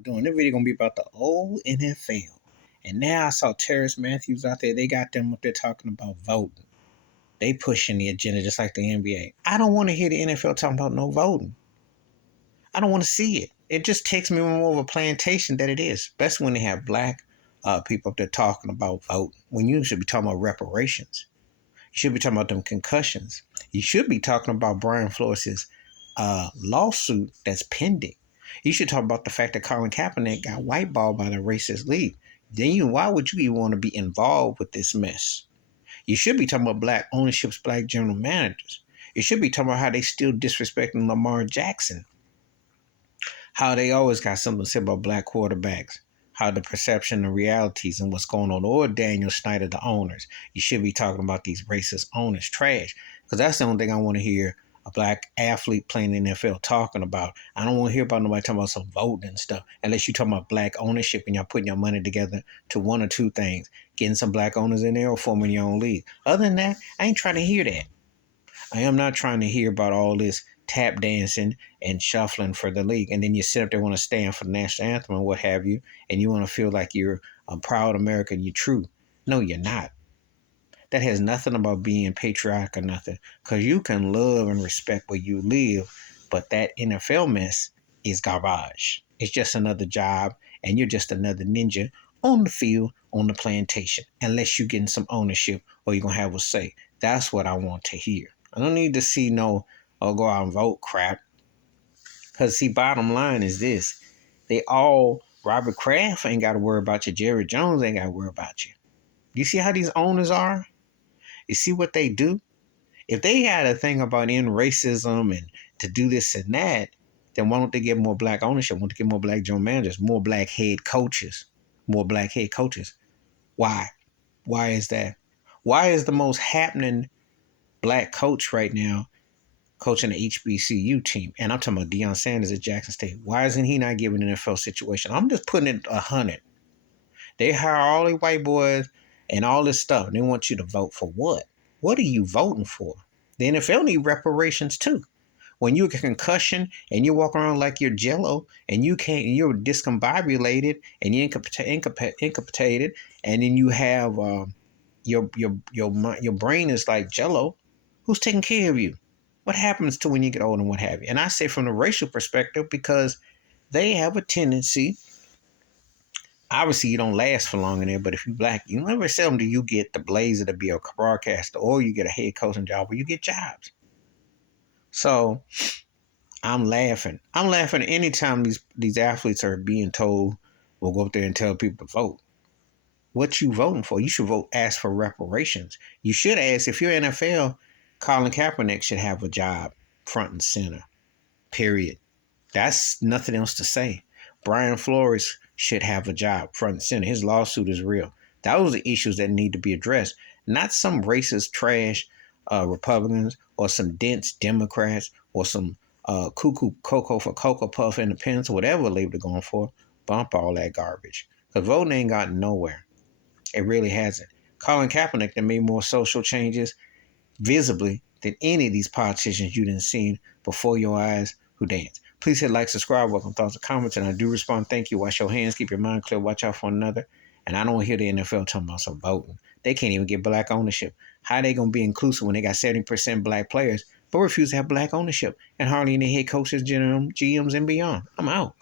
Doing this video gonna be about the old NFL. And now I saw Terrace Matthews out there. They got them up there talking about voting. They pushing the agenda just like the NBA. I don't want to hear the NFL talking about no voting. I don't want to see it. It just takes me more of a plantation than it is, especially when they have black people up there talking about voting. When you should be talking about reparations. You should be talking about them concussions. You should be talking about Brian Flores's lawsuit that's pending. You should talk about the fact that Colin Kaepernick got whiteballed by the racist league. Why would you even want to be involved with this mess? You should be talking about black ownerships, black general managers. You should be talking about how they still disrespecting Lamar Jackson. How they always got something to say about black quarterbacks. How the perception and realities and what's going on. Or Daniel Snyder, the owners. You should be talking about these racist owners trash. Because that's the only thing I want to hear a black athlete playing in the NFL talking about. I don't want to hear about nobody talking about some voting and stuff. Unless you're talking about black ownership and y'all putting your money together to one or two things. Getting some black owners in there or forming your own league. Other than that, I ain't trying to hear that. I am not trying to hear about all this tap dancing and shuffling for the league. And then you sit up there want to stand for the national anthem and what have you. And you want to feel like you're a proud American. You're true. No, you're not. That has nothing about being patriotic or nothing. Because you can love and respect where you live. But that NFL mess is garbage. It's just another job. And you're just another ninja on the field, on the plantation. Unless you're getting some ownership or you're going to have a say. That's what I want to hear. I don't need to see no go out and vote crap. Because, see, bottom line is this. Robert Kraft ain't got to worry about you. Jerry Jones ain't got to worry about you. You see how these owners are? You see what they do? If they had a thing about end racism and to do this and that, then why don't they get more black ownership? Why don't they get more black general managers, more black head coaches? More black head coaches. Why? Why is that? Why is the most happening black coach right now coaching the HBCU team? And I'm talking about Deion Sanders at Jackson State. Why isn't he not giving an NFL situation? I'm just putting it 100. They hire all the white boys and all this stuff. And they want you to vote for what? What are you voting for? The NFL need reparations too. When you get a concussion and you walk around like you're jello and you're discombobulated and you're incapacitated and then you have your brain is like jello, who's taking care of you? What happens to when you get old and what have you? And I say from the racial perspective because they have a tendency. Obviously, you don't last for long in there, but if you're black, you never seldom do you get the blazer to be a broadcaster or you get a head coaching job or you get jobs. So I'm laughing. I'm laughing anytime these athletes are being told, we'll go up there and tell people to vote. What you voting for? You should ask for reparations. You should ask, if you're NFL, Colin Kaepernick should have a job front and center. Period. That's nothing else to say. Brian Flores should have a job front and center. His lawsuit is real. Those are the issues that need to be addressed. Not some racist trash Republicans or some dense Democrats or some cuckoo cocoa for Cocoa Puff independents or whatever label they're going for. Bump all that garbage. Because voting ain't gotten nowhere. It really hasn't. Colin Kaepernick that made more social changes visibly than any of these politicians you didn't see before your eyes who dance. Please hit like, subscribe, welcome thoughts and comments, and I do respond. Thank you. Wash your hands, keep your mind clear, watch out for one another. And I don't hear the NFL talking about some voting. They can't even get black ownership. How are they going to be inclusive when they got 70% black players, but refuse to have black ownership and hardly any head coaches, GMs, and beyond? I'm out.